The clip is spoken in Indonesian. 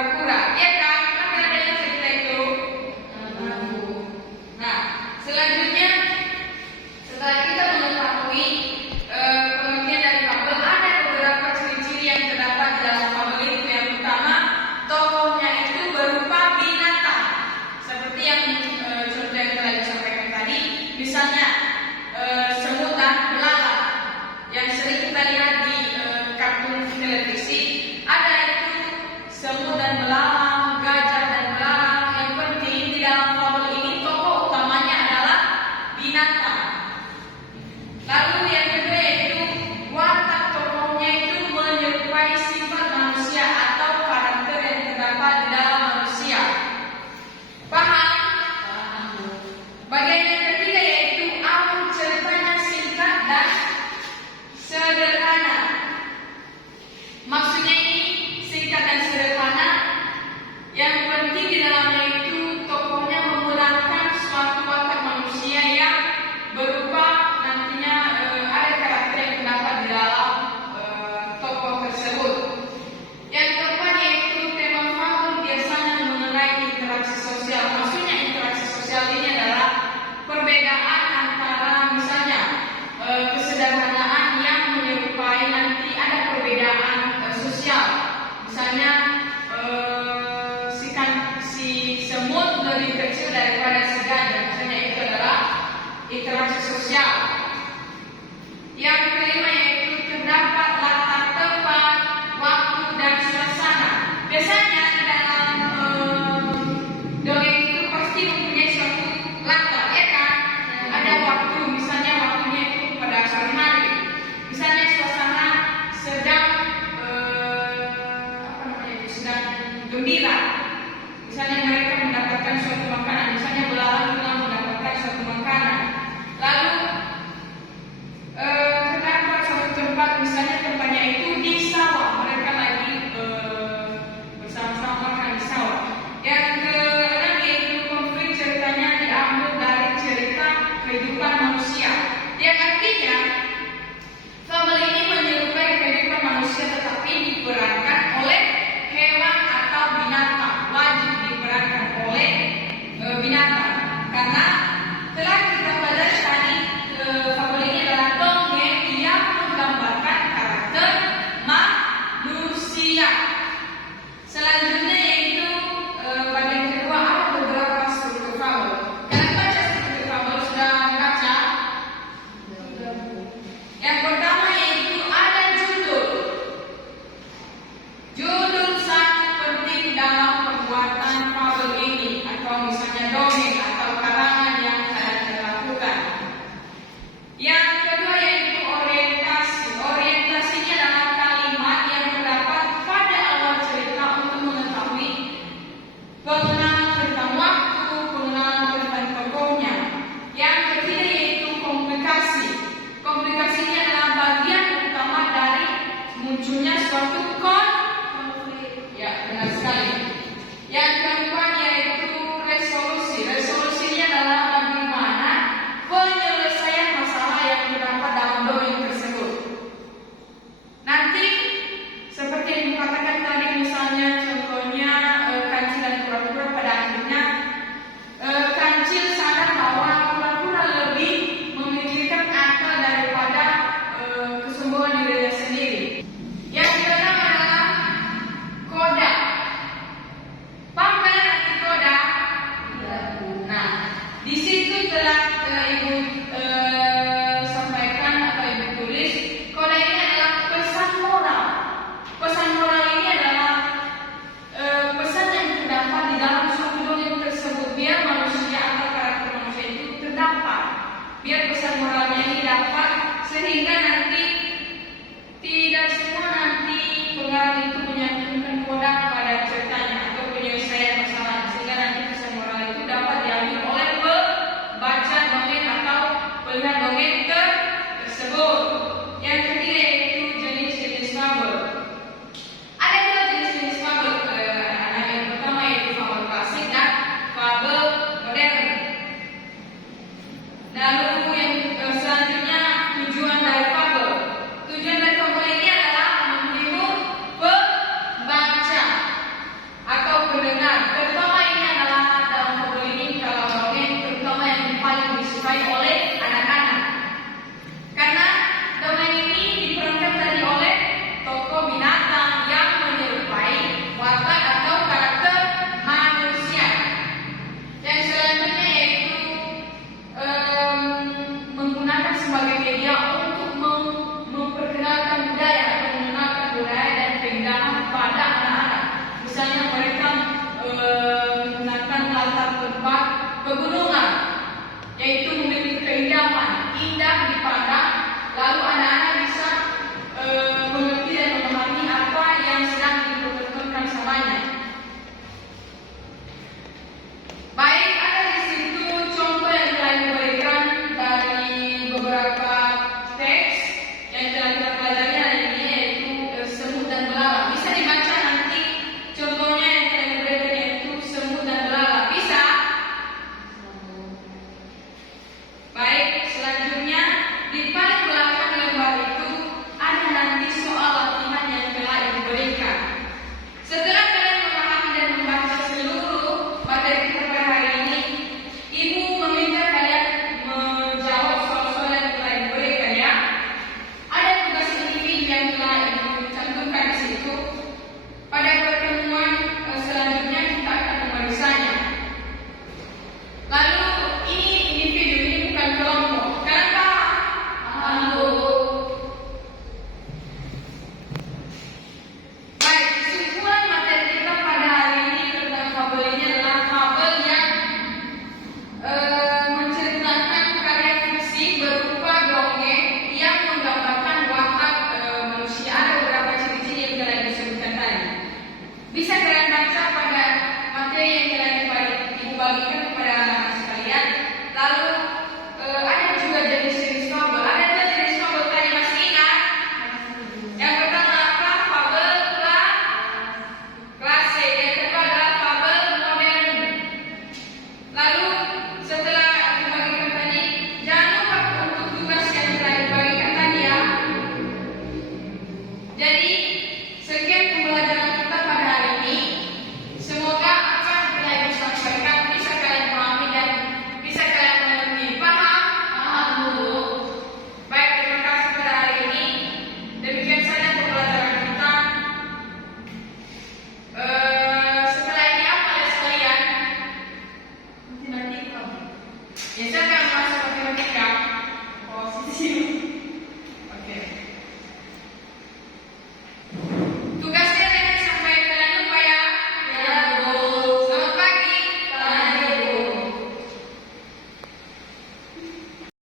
kura-kura, ya kan? Kan ada yang cerita itu. Nah, selanjutnya setelah kita mengetahui pengertian dari fabel, ada beberapa ciri-ciri yang terdapat di dalam fabel itu. Yang pertama, tokohnya itu berupa binatang, seperti yang contoh yang telah disampaikan tadi, misalnya semut dan belalang yang sering kita lihat di kartun televisi. Ada itu semut dan belalang, gajah dan belalang. Yang penting di dalam fabel ini tokoh utamanya adalah binatang. Lalu yang kedua yaitu watak tokohnya itu menyerupai sifat manusia atau karakter yang terdapat di dalam manusia. Paham? Bagian yang ketiga yaitu alur ceritanya singkat dan sederhana. Maksudnya ini singkat dan sederhana. Yang penting di dalamnya itu tokohnya menggunakan suatu watak manusia yang berupa nantinya ada karakter yang terdapat di dalam tokoh tersebut. Yang keempat yaitu tema fabel biasanya mengenai interaksi sosial. Maksudnya interaksi sosial ini adalah perbedaan antara misalnya kesederhanaan yang menyerupai nanti ada perbedaan sosial. Misalnya si semut lebih kecil daripada si gajah. Misalnya itu adalah interaksi sosial.